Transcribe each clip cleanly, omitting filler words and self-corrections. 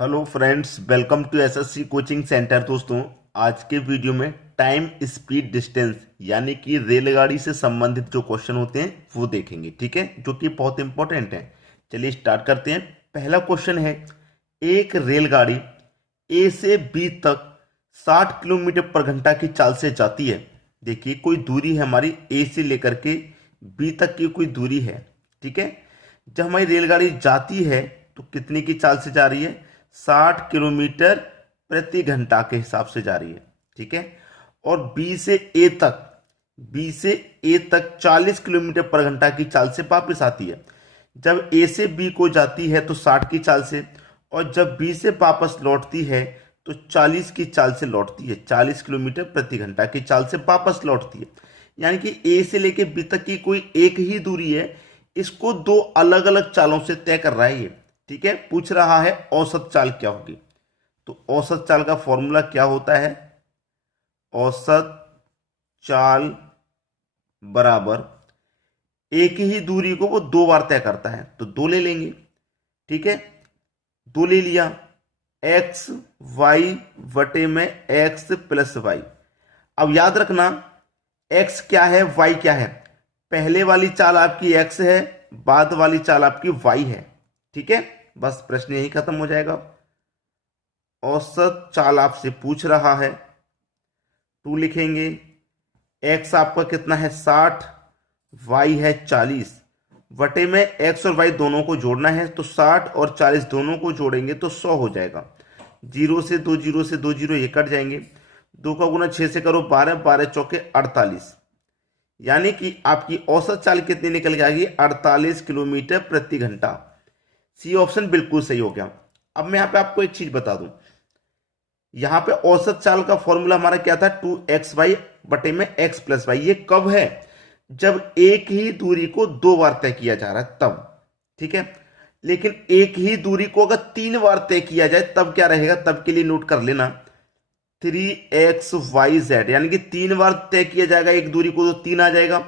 Hello friends, welcome to SSC coaching centre. दोस्तों, आज के वीडियो में टाइम स्पीड डिस्टेंस यानी कि रेलगाड़ी से संबंधित जो क्वेश्चन होते हैं वो देखेंगे। ठीक है, जो कि बहुत इंपॉर्टेंट है। चलिए स्टार्ट करते हैं। पहला क्वेश्चन है, एक रेलगाड़ी ए से बी तक 60 किलोमीटर पर घंटा की चाल से जाती है। देखिए, कोई दूरी है हमारी, ए से लेकर के बी तक की कोई दूरी है। ठीक है, जब हमारी रेलगाड़ी जाती है तो कितने की चाल से जा रही है? 60 किलोमीटर प्रति घंटा के हिसाब से जा रही है। ठीक है, और बी से ए तक 40 किलोमीटर पर घंटा की चाल से वापस आती है। जब ए से बी को जाती है तो 60 की चाल से, और जब बी से वापस लौटती है तो 40 की चाल से लौटती है। 40 किलोमीटर प्रति घंटा की चाल से वापस लौटती है। यानी कि ए से लेके बी तक की कोई एक ही दूरी है, इसको दो अलग अलग चालों से तय कर रहा है ये। ठीक है, पूछ रहा है औसत चाल क्या होगी। तो औसत चाल का फॉर्मूला क्या होता है? औसत चाल बराबर एक ही दूरी को वो दो बार तय करता है, तो दो ले लेंगे। ठीक है, दो ले लिया। एक्स वाई वटे में एक्स प्लस वाई। अब याद रखना, एक्स क्या है, वाई क्या है। पहले वाली चाल आपकी एक्स है, बाद वाली चाल आपकी वाई है। ठीक है, बस प्रश्न यही खत्म हो जाएगा। औसत चाल आपसे पूछ रहा है, टू लिखेंगे। एक्स आपका कितना है? 60, वाई है 40, वटे में एक्स और वाई दोनों को जोड़ना है, तो 60 और 40 दोनों को जोड़ेंगे तो 100 हो जाएगा। जीरो से दो जीरो ये कट जाएंगे। दो का गुना 6 से करो 12, 12 चौके 48। यानी कि आपकी औसत चाल कितनी निकल के आएगी? 48 किलोमीटर प्रति घंटा। सी ऑप्शन बिल्कुल सही हो गया। अब मैं यहां पे आपको एक चीज बता दूं, यहां पे औसत चाल का फॉर्मूला हमारा क्या था? 2xy बटे में x प्लस वाई। ये कब है? जब एक ही दूरी को दो बार तय किया जा रहा है तब। ठीक है, लेकिन एक ही दूरी को अगर तीन बार तय किया जाए तब क्या रहेगा? तब के लिए नोट कर लेना, 3xyz, यानी कि तीन बार तय किया जाएगा एक दूरी को तो तीन आ जाएगा।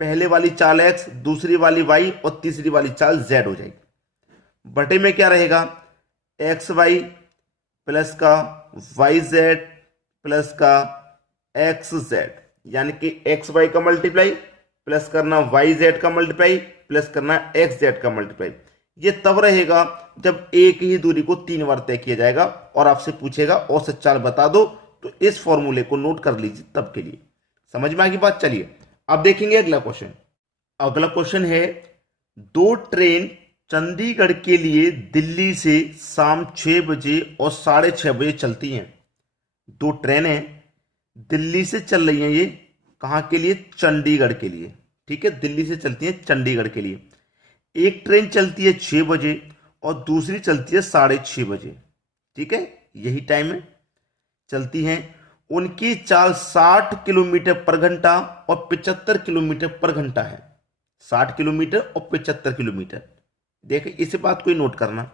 पहले वाली चाल x, दूसरी वाली y और तीसरी वाली चाल z हो जाएगी। बटे में क्या रहेगा? एक्स वाई प्लस का वाई जेड प्लस का एक्स जेड, यानी कि एक्स वाई का मल्टीप्लाई प्लस करना वाई जेड का मल्टीप्लाई प्लस करना एक्स जेड का मल्टीप्लाई। ये तब रहेगा जब एक ही दूरी को तीन बार तय किया जाएगा और आपसे पूछेगा औसत चाल बता दो, तो इस फॉर्मूले को नोट कर लीजिए तब के लिए। समझ में आ गई बात? चलिए अब देखेंगे अगला क्वेश्चन। अगला क्वेश्चन है, दो ट्रेन चंडीगढ़ के लिए दिल्ली से शाम 6 बजे और 6:30 बजे चलती हैं। दो ट्रेनें दिल्ली से चल रही हैं, ये कहां के लिए? चंडीगढ़ के लिए। ठीक है, दिल्ली से चलती हैं चंडीगढ़ के लिए। एक ट्रेन चलती है 6 बजे और दूसरी चलती है 6:30 बजे। ठीक है, यही टाइम है, चलती हैं। उनकी चाल 60 किलोमीटर पर घंटा और 75 किलोमीटर पर घंटा है। 60 किलोमीटर और 75 किलोमीटर। देखिए, इस बात को ही नोट करना,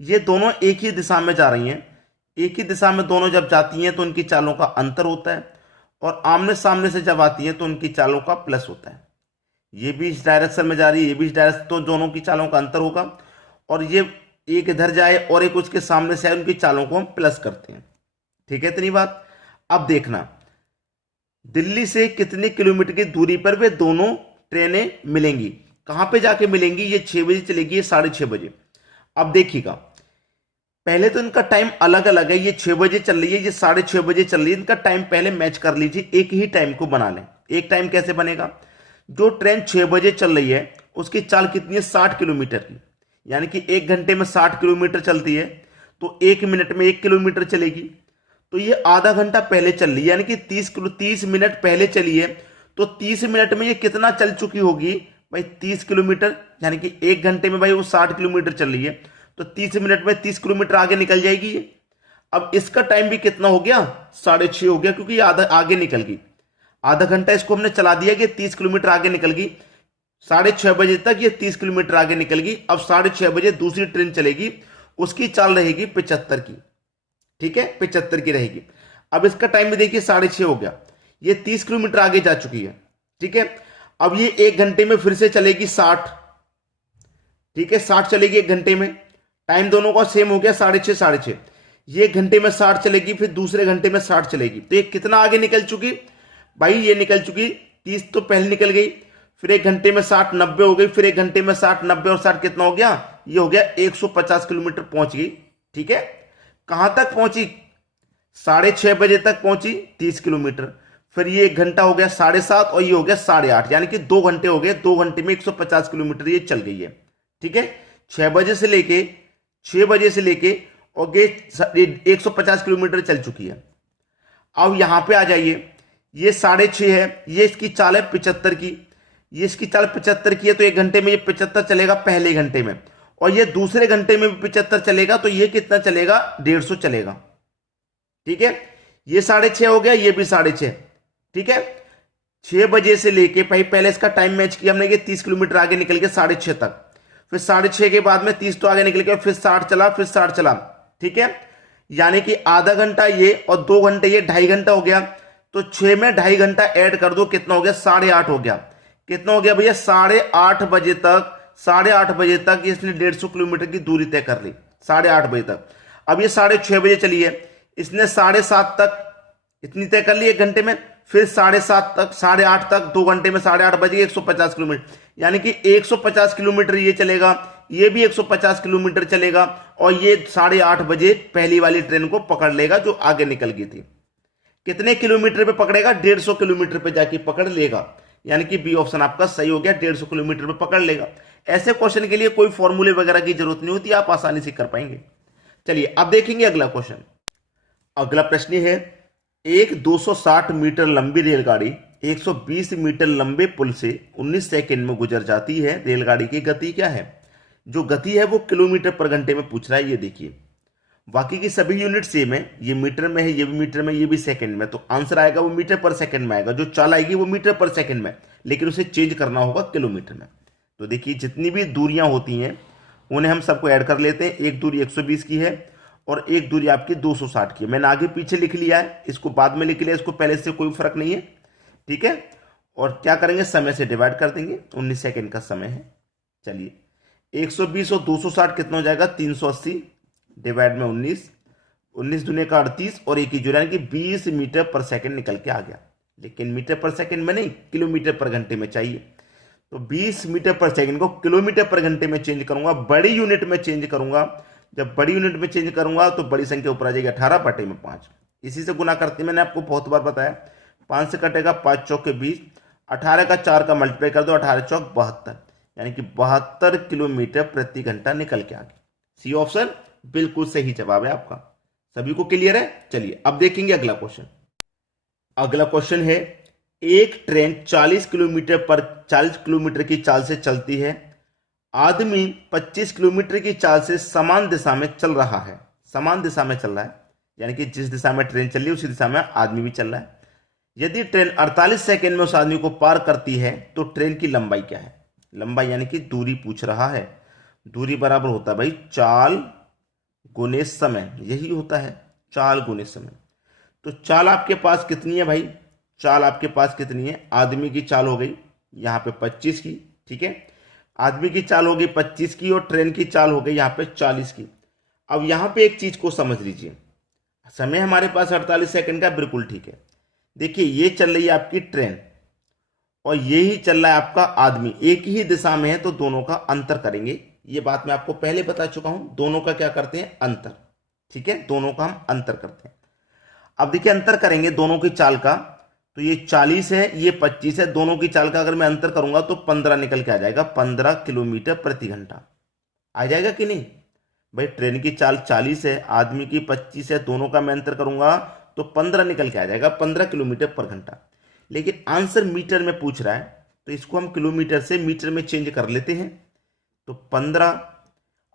ये दोनों एक ही दिशा में जा रही हैं। एक ही दिशा में दोनों जब जाती हैं तो उनकी चालों का अंतर होता है, और आमने सामने से जब आती हैं तो उनकी चालों का प्लस होता है। ये भी इस डायरेक्शन में जा रही है, ये भी इस डायरेक्शन, तो दोनों की चालों का अंतर होगा। और ये एक इधर जाए और एक उसके सामने से आए, उनकी चालों को हम प्लस करते हैं। ठीक है, इतनी बात। अब देखना, दिल्ली से कितने किलोमीटर की दूरी पर वे दोनों ट्रेनें मिलेंगी। कहां पे जाके मिलेंगी? ये 6 बजे चलेगी, ये 6:30 बजे। अब देखिएगा, पहले तो इनका टाइम अलग अलग है। ये 6 बजे चल रही है, ये 6:30 बजे चल रही है। इनका टाइम पहले मैच कर लीजिए, एक ही टाइम को बना लें। एक टाइम कैसे बनेगा? जो ट्रेन 6 बजे चल रही है उसकी चाल कितनी है? 60 किलोमीटर की। यानी कि 1 घंटे में 60 किलोमीटर चलती है, तो 1 मिनट में 1 किलोमीटर चलेगी। तो ये आधा घंटा पहले चल रही है, यानी कि 30 मिनट पहले चली है। तो 30 मिनट में ये कितना चल चुकी होगी भाई? 30 किलोमीटर। यानी कि 1 घंटे में भाई वो 60 किलोमीटर चल रही है, तो 30 मिनट में 30 किलोमीटर आगे निकल जाएगी ये। अब इसका टाइम भी कितना हो गया? 6:30 हो गया, क्योंकि ये आधा आगे निकल गई। आधा घंटा इसको हमने चला दिया कि 30 किलोमीटर आगे निकल गई। 6:30 बजे तक ये 30 किलोमीटर आगे निकल गई। अब 6:30 बजे दूसरी ट्रेन चलेगी, उसकी चाल रहेगी 75 की। ठीक है, 75 की रहेगी। अब इसका टाइम भी देखिए 6:30 हो गया, ये 30 किलोमीटर आगे जा चुकी है। ठीक है, अब ये 1 घंटे में फिर से चलेगी 60। ठीक है, 60 चलेगी 1 घंटे में, टाइम दोनों का सेम हो गया, 6:30 6:30। ये घंटे में 60 चलेगी, फिर दूसरे घंटे में 60 चलेगी, तो ये कितना आगे निकल चुकी भाई? ये निकल चुकी 30 तो पहले निकल गई, फिर एक घंटे में 60 90 हो गई, फिर एक घंटे में 60 90 और 60 कितना हो गया? ये हो गया 150 किलोमीटर पहुंच गई। ठीक है, कहां तक पहुंची? 6:30 बजे तक पहुंची 30 किलोमीटर, फिर ये एक घंटा हो गया 7:30 और ये हो गया 8:30, यानी कि 2 घंटे हो गए। 2 घंटे में 150 किलोमीटर ये चल गई है। ठीक है, 6 बजे से लेके 6 बजे से लेके और ये 150 किलोमीटर चल चुकी है। अब यहां पे आ जाइए, ये 6:30 है, ये इसकी चाल है 75 की, ये इसकी चाल 75 की है, तो एक घंटे में ये 75 चलेगा पहले घंटे में, और ये दूसरे घंटे में भी 75 चलेगा, तो ये कितना चलेगा? 150 चलेगा। ठीक है, ये 6:30 हो गया, ये भी 6:30। ठीक है, 6 बजे से लेके पहले इसका टाइम मैच किया हमने, ये 30 किलोमीटर आगे निकल के 6:30 तक, फिर 6:30 के बाद में 30 तो आगे निकल गया, फिर 60 चला, फिर 60 चला। ठीक है, यानी कि आधा घंटा ये और 2 घंटे ये, 2.5 घंटा हो गया। तो 6 में 2.5 घंटा ऐड कर दो, कितना हो गया? 8:30 हो गया। कितना हो गया भैया? 8:30 बजे तक, 8:30 बजे तक इसने 150 किलोमीटर की दूरी तय कर ली, 8:30 बजे तक। अब ये 6:30 बजे चली है, इसने 7:30 तक इतनी तय कर ली एक घंटे में, फिर 7:30 तक, 8:30 तक, 2 घंटे में 8:30 बजे 150 किलोमीटर, यानी कि 150 किलोमीटर ये चलेगा, ये भी 150 किलोमीटर चलेगा, और ये 8:30 बजे पहली वाली ट्रेन को पकड़ लेगा जो आगे निकल गई थी। कितने किलोमीटर पे पकड़ेगा? 150 किलोमीटर पे जाके पकड़ लेगा, यानी कि बी ऑप्शन आपका सही हो गया, 150 किलोमीटर पे पकड़ लेगा। ऐसे क्वेश्चन के लिए कोई फॉर्मूले वगैरह की जरूरत नहीं होती, आप आसानी से कर पाएंगे। चलिए अब देखेंगे अगला क्वेश्चन। अगला प्रश्न है, एक 260 मीटर लंबी रेलगाड़ी 120 मीटर लंबे पुल से 19 सेकंड में गुजर जाती है। रेलगाड़ी की गति क्या है? जो गति है वो किलोमीटर पर घंटे में पूछ रहा है। ये देखिए, बाकी की सभी यूनिट सेम है, ये मीटर में है, ये भी मीटर में, ये भी सेकंड में, तो आंसर आएगा वो मीटर पर सेकंड में आएगा। जो चाल आएगी वो मीटर पर सेकंड में, लेकिन उसे चेंज करना होगा किलोमीटर में। तो देखिए, जितनी भी दूरियां होती हैं उन्हें हम सबको ऐड कर लेते हैं। एक दूरी 120 की है और एक दूरी आपकी 260 की है। मैंने आगे पीछे लिख लिया है, इसको बाद में लिख लिया, इसको पहले से कोई फर्क नहीं है। ठीक है, और क्या करेंगे? समय से डिवाइड कर देंगे, 19 सेकंड का समय है। चलिए, 120 और 260 कितना हो जाएगा? 380 डिवाइड में 19, 19 दूनी का 38 और एक ही जुड़ा, यानी कि 20 मीटर पर सेकंड निकल के आ गया। लेकिन मीटर पर सेकंड में नहीं, किलोमीटर पर घंटे में चाहिए। तो 20 मीटर पर सेकंड को किलोमीटर पर घंटे में चेंज करूंगा, बड़ी यूनिट में चेंज करूंगा। जब बड़ी यूनिट में चेंज करूंगा तो बड़ी संख्या ऊपर आ जाएगी, 18/5। इसी से गुना करते, मैंने आपको बहुत बार बताया, 5 से कटेगा 5 चौक के 20, 18 का 4 का मल्टीप्लाई कर दो, 18 चौक 72, यानी कि 72 किलोमीटर प्रति घंटा निकल के आ गया। सी ऑप्शन बिल्कुल सही जवाब है आपका। सभी को क्लियर है? चलिए अब देखेंगे अगला क्वेश्चन। अगला क्वेश्चन है, एक ट्रेन 40 किलोमीटर की चाल से चलती है। आदमी 25 किलोमीटर की चाल से समान दिशा में चल रहा है। समान दिशा में चल रहा है, यानी कि जिस दिशा में ट्रेन चल रही है उसी दिशा में आदमी भी चल रहा है। यदि ट्रेन 48 सेकंड में उस आदमी को पार करती है तो ट्रेन की लंबाई क्या है? लंबाई यानी कि दूरी पूछ रहा है। दूरी बराबर होता है भाई चाल गुने समय, यही होता है, चाल गुने समय। तो चाल आपके पास कितनी है भाई? चाल आपके पास कितनी है? आदमी की चाल हो गई यहाँ पे 25 की, ठीक है, आदमी की चाल हो गई 25 की और ट्रेन की चाल हो गई यहाँ पे 40 की। अब यहाँ पे एक चीज को समझ लीजिए, समय हमारे पास 48 सेकंड का, बिल्कुल ठीक है। देखिए, ये चल रही है आपकी ट्रेन और ये ही चल रहा है आपका आदमी, एक ही दिशा में है, तो दोनों का अंतर करेंगे। ये बात मैं आपको पहले बता चुका हूं, दोनों का क्या करते हैं? अंतर। ठीक है, दोनों का हम अंतर करते हैं। अब देखिए, अंतर करेंगे दोनों की चाल का, तो ये 40 है, ये 25 है, दोनों की चाल का अगर मैं अंतर करूंगा तो 15 निकल के आ जाएगा, 15 किलोमीटर प्रति घंटा आ जाएगा कि नहीं भाई? ट्रेन की चाल 40 है, आदमी की 25 है, दोनों का मैं अंतर करूंगा तो 15 निकल के आ जाएगा, 15 किलोमीटर पर घंटा। लेकिन आंसर मीटर में पूछ रहा है, तो इसको हम किलोमीटर से मीटर में चेंज कर लेते हैं। तो 15,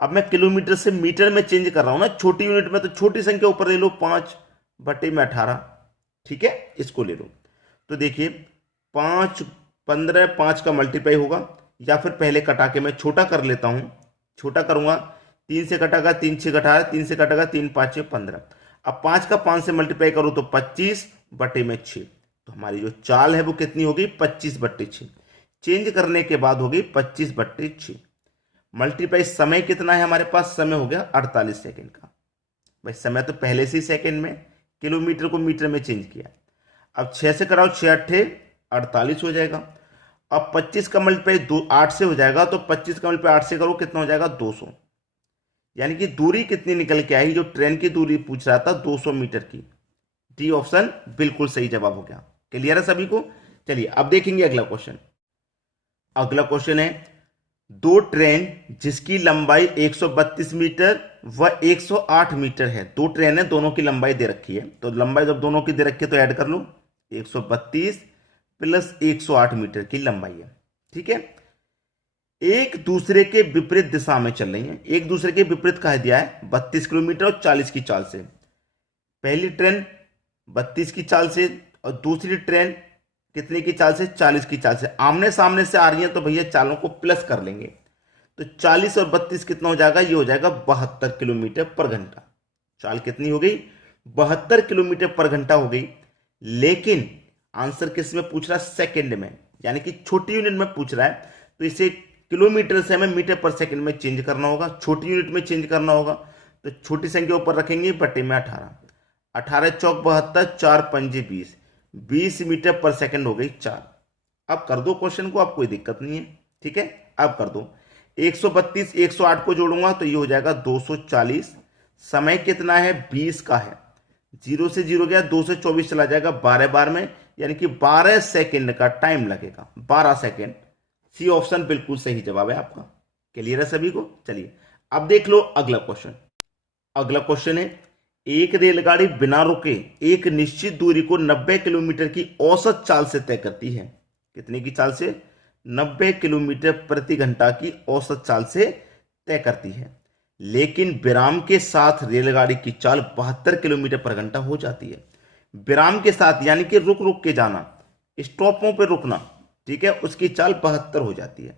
अब मैं किलोमीटर से मीटर में चेंज कर रहा हूं ना, छोटी यूनिट में, तो छोटी संख्या ऊपर ले लो, 5/18, ठीक है, इसको ले लो। तो देखिए, 5 15 5 का मल्टीप्लाई होगा, या फिर पहले कटा के मैं छोटा कर लेता हूं, छोटा करूंगा, 3 से कटागा 3 6 18, 3 से कटागा 3 5 6 15। अब 5 का 5 से मल्टीप्लाई करो तो 25/6। तो हमारी जो चाल है वो कितनी होगी? 25/6। चेंज करने के बाद होगी 25/6। मल्टीप्लाई समय कितना है हमारे पास, समय हो गया 48 सेकेंड का। भाई समय तो पहले से ही सेकेंड में, किलोमीटर को मीटर में चेंज किया। अब 6 से कराओ, 6 अट्ठे 48 हो जाएगा। अब 25 का मल्टीप्लाई 8 से हो जाएगा, तो 25 का मल्टीप्लाई 8 से करो कितना हो जाएगा 200। यानी कि दूरी कितनी निकल के आई, जो ट्रेन की दूरी पूछ रहा था 200 मीटर की। डी ऑप्शन बिल्कुल सही जवाब हो गया। क्लियर है सभी को। चलिए अब देखेंगे अगला क्वेश्चन। अगला क्वेश्चन है, दो ट्रेन जिसकी लंबाई 132 मीटर व 108 मीटर है। दो ट्रेन है, दोनों की लंबाई दे रखी है, तो लंबाई जब दोनों की दे रखी है तो ऐड कर लो, 132 प्लस 108 मीटर की लंबाई है। ठीक है, एक दूसरे के विपरीत दिशा में चल रही है। एक दूसरे के विपरीत कहा दिया है 32 किलोमीटर और 40 की चाल से। पहली ट्रेन 32 की चाल से और दूसरी ट्रेन कितने की चाल से, 40 की चाल से। आमने सामने से आ रही है तो भैया चालों को प्लस कर लेंगे, तो 40 और 32 कितना हो जाएगा, ये हो जाएगा 72 किलोमीटर पर घंटा। चाल कितनी हो गई, 72 किलोमीटर पर घंटा हो गई। लेकिन आंसर किस में पूछ रहा है, सेकंड में, यानी कि छोटी यूनिट में पूछ रहा है, तो इसे किलोमीटर से हमें मीटर पर सेकंड में चेंज करना होगा, छोटी यूनिट में चेंज करना होगा। तो छोटी संख्या ऊपर रखेंगे, बटे में 18, 18 चौक 72, 4 पंजे 20, 20 मीटर पर सेकंड हो गई 4। अब कर दो क्वेश्चन को, अब कोई दिक्कत नहीं है। ठीक है, अब कर दो। 132 108 को जोड़ूंगा तो ये हो जाएगा 240। समय कितना है, 20 का है, 0 से 0 गया, 2 से 24 चला जाएगा 12 बार में, यानी कि 12 सेकंड का टाइम लगेगा, 12 सेकंड। सी ऑप्शन बिल्कुल सही जवाब है आपका। क्लियर है सभी को। चलिए अब देख लो अगला क्वेश्चन। अगला क्वेश्चन है, एक रेलगाड़ी बिना रुके एक निश्चित दूरी को 90 किलोमीटर की औसत चाल से तय करती है। कितने की चाल से, 90 किलोमीटर प्रति घंटा की औसत चाल से तय करती है। लेकिन विराम के साथ रेलगाड़ी की चाल 72 किलोमीटर पर घंटा हो जाती है। विराम के साथ यानी कि रुक रुक के जाना, स्टॉपों पे रुकना, ठीक है, उसकी चाल 72 हो जाती है।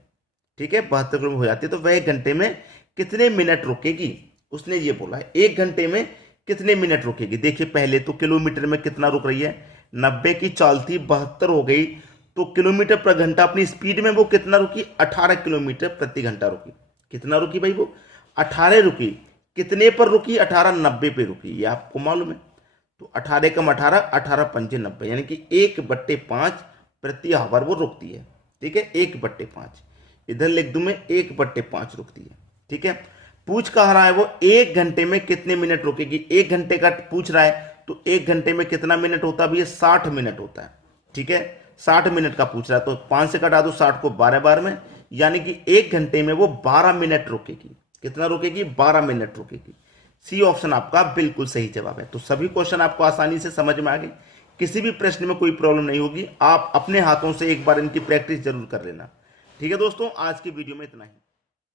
ठीक है, 72 किलोमीटर हो जाती है। तो वह एक घंटे में कितने मिनट रुकेगी, उसने ये बोला है एक घंटे में कितने मिनट रुकेगी। देखिए पहले तो किलोमीटर में कितना रुक रही है, 90 की चाल थी, 72 हो गई, तो किलोमीटर पर घंटा अपनी स्पीड में वो कितना रुकी, 18 किलोमीटर प्रति घंटा रुकी। कितना रुकी भाई, वो 18 रुकी। कितने पर रुकी, 18 90 पे रुकी, ये आपको मालूम है। तो 18 कम 18, 18 पंजे 90, यानी कि 1/5 प्रति आवर वो रुकती है। ठीक है, 1/5 इधर लिख दूं मैं, 1/5 रुकती है। ठीक है, पूछ कह रहा है वो एक घंटे में कितने मिनट रुकेगी। एक घंटे का पूछ रहा है, तो एक घंटे में कितना मिनट होता है, 60 मिनट होता है। ठीक है, 60 मिनट का पूछ रहा है, तो 5 से कटा दो 60 को 12 बार में, यानी कि एक घंटे में वो 12 मिनट रुकेगी। कितना रुकेगी, 12 मिनट रुकेगी। सी ऑप्शन आपका बिल्कुल सही जवाब है। तो सभी क्वेश्चन आपको आसानी से समझ में आ गए, किसी भी प्रश्न में कोई प्रॉब्लम नहीं होगी। आप अपने हाथों से एक बार इनकी प्रैक्टिस जरूर कर लेना। ठीक है दोस्तों, आज की वीडियो में इतना ही।